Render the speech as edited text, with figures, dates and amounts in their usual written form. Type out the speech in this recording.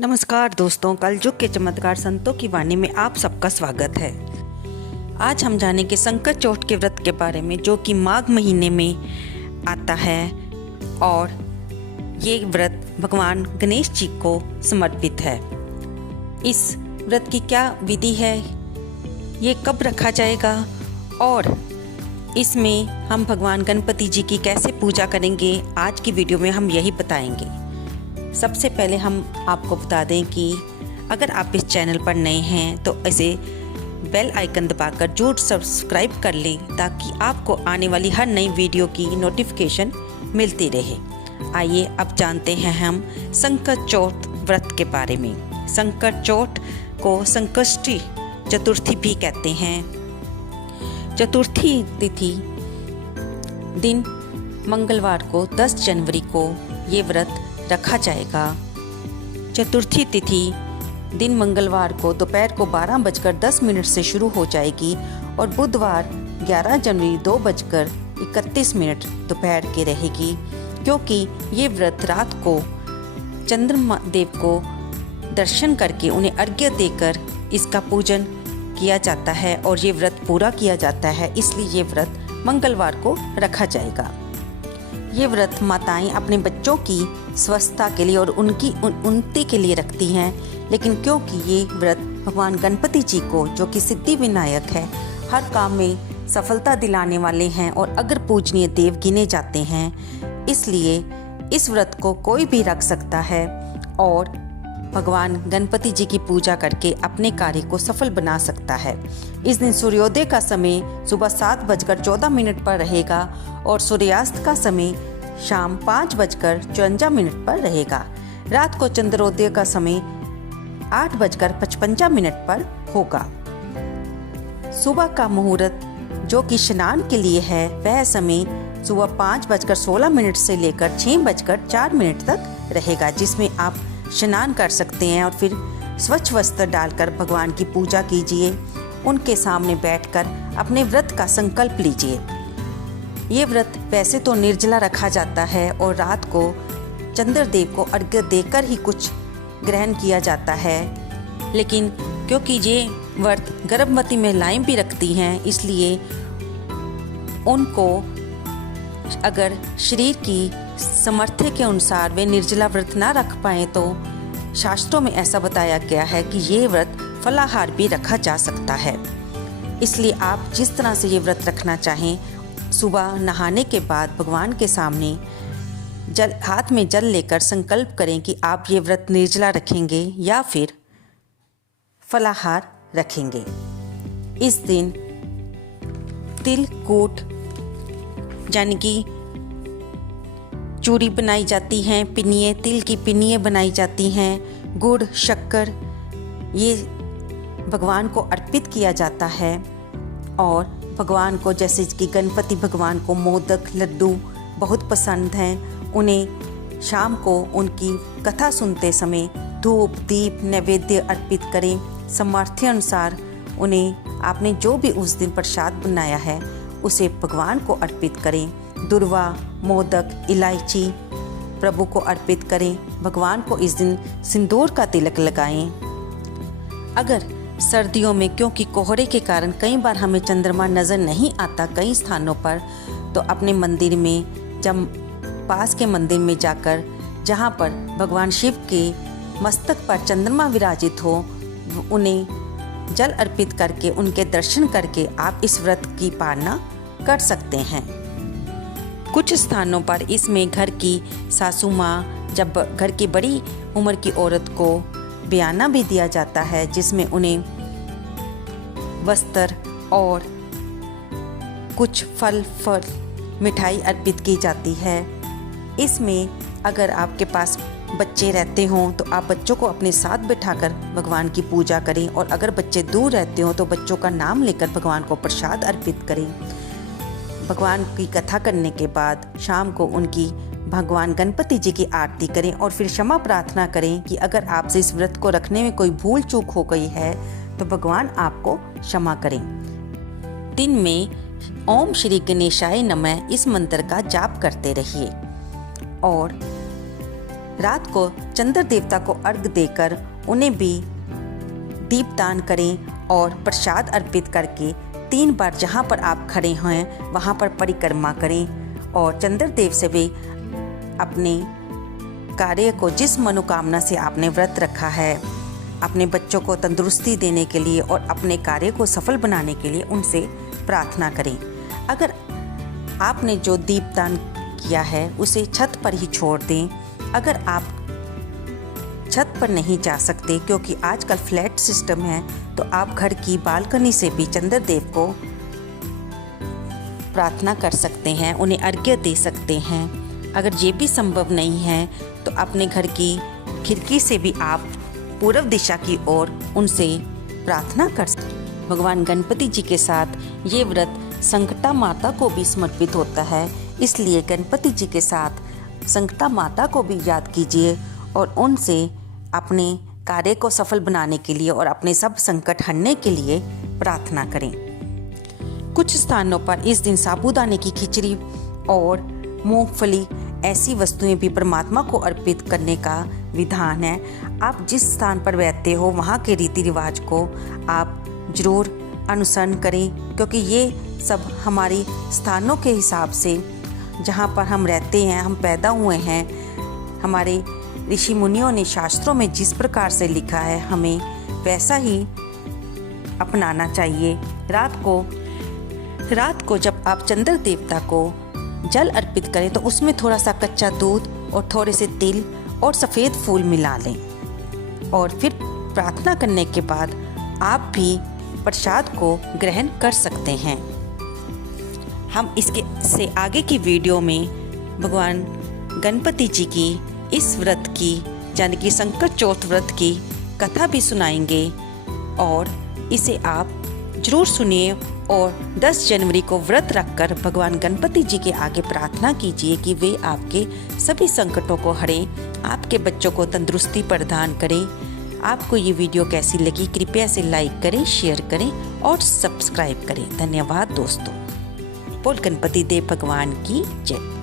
नमस्कार दोस्तों, कलयुग के चमत्कार संतों की वाणी में आप सबका स्वागत है। आज हम जानेंगे संकट चौथ के व्रत के बारे में, जो कि माघ महीने में आता है और ये व्रत भगवान गणेश जी को समर्पित है। इस व्रत की क्या विधि है, ये कब रखा जाएगा और इसमें हम भगवान गणपति जी की कैसे पूजा करेंगे, आज की वीडियो में हम यही बताएंगे। सबसे पहले हम आपको बता दें कि अगर आप इस चैनल पर नए हैं तो इसे बेल आइकन दबाकर जरूर सब्सक्राइब कर लें, ताकि आपको आने वाली हर नई वीडियो की नोटिफिकेशन मिलती रहे। आइए अब जानते हैं हम संकट चौथ व्रत के बारे में। संकट चौथ को संकष्टी चतुर्थी भी कहते हैं। चतुर्थी तिथि दिन मंगलवार को 10 जनवरी को ये व्रत रखा जाएगा। चतुर्थी तिथि दिन मंगलवार को दोपहर को 12:10 से शुरू हो जाएगी और बुधवार 11 जनवरी 2:31 दोपहर के रहेगी, क्योंकि ये व्रत रात को चंद्रमा देव को दर्शन करके उन्हें अर्घ्य देकर इसका पूजन किया जाता है और ये व्रत पूरा किया जाता है। इसलिए ये व्रत मंगलवार को रखा जाएगा। ये व्रत माताएं अपने बच्चों की स्वस्थता के लिए और उनकी उन्नति के लिए रखती हैं, लेकिन क्योंकि ये व्रत भगवान गणपति जी को, जो कि सिद्धि विनायक है, हर काम में सफलता दिलाने वाले हैं और अगर पूजनीय देव गिने जाते हैं, इसलिए इस व्रत को कोई भी रख सकता है और भगवान गणपति जी की पूजा करके अपने कार्य को सफल बना सकता है। इस दिन सूर्योदय का समय सुबह 7:14 पर रहेगा और सूर्यास्त का समय शाम 5:54 पर रहेगा। रात को चंद्रोदय का समय 8:55 पर होगा। सुबह का मुहूर्त, जो कि स्नान के लिए है, वह समय सुबह 5:16 से लेकर 6:04 तक रहेगा, जिसमें आप स्नान कर सकते हैं और फिर स्वच्छ वस्त्र डालकर भगवान की पूजा कीजिए। उनके सामने बैठकर अपने व्रत का संकल्प लीजिए। ये व्रत वैसे तो निर्जला रखा जाता है और रात को चंद्रदेव को अर्घ्य देकर ही कुछ ग्रहण किया जाता है, लेकिन क्योंकि ये व्रत गर्भवती महिलाएं भी रखती हैं, इसलिए उनको अगर शरीर की सामर्थ्य के अनुसार वे निर्जला व्रत ना रख पाए तो शास्त्रों में ऐसा बताया गया है कि ये व्रत फलाहार भी रखा जा सकता है। इसलिए आप जिस तरह से ये व्रत रखना चाहें, सुबह नहाने के बाद भगवान के सामने हाथ में जल लेकर संकल्प करें कि आप ये व्रत निर्जला रखेंगे या फिर फलाहार रखेंगे। इस दिन तिलकूट यानी कि चूरी बनाई जाती हैं, पिनिये, तिल की पिनिये बनाई जाती हैं, गुड़, शक्कर, ये भगवान को अर्पित किया जाता है। और भगवान को, जैसे कि गणपति भगवान को मोदक, लड्डू बहुत पसंद हैं, उन्हें शाम को उनकी कथा सुनते समय धूप, दीप, नैवेद्य अर्पित करें। सामर्थ्य अनुसार उन्हें आपने जो भी उस दिन प्रसाद बनाया है उसे भगवान को अर्पित करें। दुर्वा, मोदक, इलायची प्रभु को अर्पित करें। भगवान को इस दिन सिंदूर का तिलक लगाएं। अगर सर्दियों में, क्योंकि कोहरे के कारण कई बार हमें चंद्रमा नज़र नहीं आता कई स्थानों पर, तो अपने मंदिर में, जब पास के मंदिर में जाकर, जहाँ पर भगवान शिव के मस्तक पर चंद्रमा विराजित हो, उन्हें जल अर्पित करके उनके दर्शन करके आप इस व्रत की पालना कर सकते हैं। कुछ स्थानों पर इसमें घर की सासू माँ, जब घर की बड़ी उम्र की औरत को बयाना भी दिया जाता है, जिसमें उन्हें वस्त्र और कुछ फल मिठाई अर्पित की जाती है। इसमें अगर आपके पास बच्चे रहते हों तो आप बच्चों को अपने साथ बिठाकर भगवान की पूजा करें, और अगर बच्चे दूर रहते हों तो बच्चों का नाम लेकर भगवान को प्रसाद अर्पित करें। भगवान की कथा करने के बाद शाम को उनकी भगवान गणपति जी की आरती करें और फिर क्षमा प्रार्थना करें कि अगर आपसे इस व्रत को रखने में कोई भूल चूक हो गई है तो भगवान आपको क्षमा करें। दिन में ओम श्री गणेशाय नमः इस मंत्र का जाप करते रहिए और रात को चंद्र देवता को अर्घ देकर उन्हें भी दीपदान करें और प्रसाद अर्पित करके 3 बार जहाँ पर आप खड़े हैं वहाँ पर परिक्रमा करें और चंद्रदेव से भी अपने कार्य को, जिस मनोकामना से आपने व्रत रखा है, अपने बच्चों को तंदुरुस्ती देने के लिए और अपने कार्य को सफल बनाने के लिए उनसे प्रार्थना करें। अगर आपने जो दीपदान किया है उसे छत पर ही छोड़ दें। अगर आप छत पर नहीं जा सकते क्योंकि आजकल फ्लैट सिस्टम है, तो आप घर की बालकनी से भी चंद्रदेव को प्रार्थना कर सकते हैं, उन्हें अर्घ्य दे सकते हैं। अगर ये भी संभव नहीं है तो अपने घर की खिड़की से भी आप पूर्व दिशा की ओर उनसे प्रार्थना कर सकते। भगवान गणपति जी के साथ ये व्रत संकटा माता को भी समर्पित होता है, इसलिए गणपति जी के साथ संकटा माता को भी याद कीजिए और उनसे अपने कार्य को सफल बनाने के लिए और अपने सब संकट हटने के लिए प्रार्थना करें। कुछ स्थानों पर इस दिन साबूदाने की खिचड़ी और मूंगफली ऐसी वस्तुएं भी परमात्मा को अर्पित करने का विधान है। आप जिस स्थान पर रहते हो वहाँ के रीति रिवाज को आप जरूर अनुसरण करें, क्योंकि ये सब हमारे स्थानों के हिसाब से, जहाँ पर हम रहते हैं, हम पैदा हुए हैं, हमारे ऋषि मुनियों ने शास्त्रों में जिस प्रकार से लिखा है हमें वैसा ही अपनाना चाहिए। रात को जब आप चंद्र देवता को जल अर्पित करें तो उसमें थोड़ा सा कच्चा दूध और थोड़े से तिल और सफ़ेद फूल मिला लें और फिर प्रार्थना करने के बाद आप भी प्रसाद को ग्रहण कर सकते हैं। हम इसके से आगे की वीडियो में भगवान गणपति जी की इस व्रत की, यानी कि संकट चौथ व्रत की कथा भी सुनाएंगे और इसे आप जरूर सुनिए और 10 जनवरी को व्रत रखकर भगवान गणपति जी के आगे प्रार्थना कीजिए कि वे आपके सभी संकटों को हरें, आपके बच्चों को तंदुरुस्ती प्रदान करें। आपको ये वीडियो कैसी लगी कृपया इसे लाइक करें, शेयर करें और सब्सक्राइब करें। धन्यवाद दोस्तों। बोल गणपति देव भगवान की जय।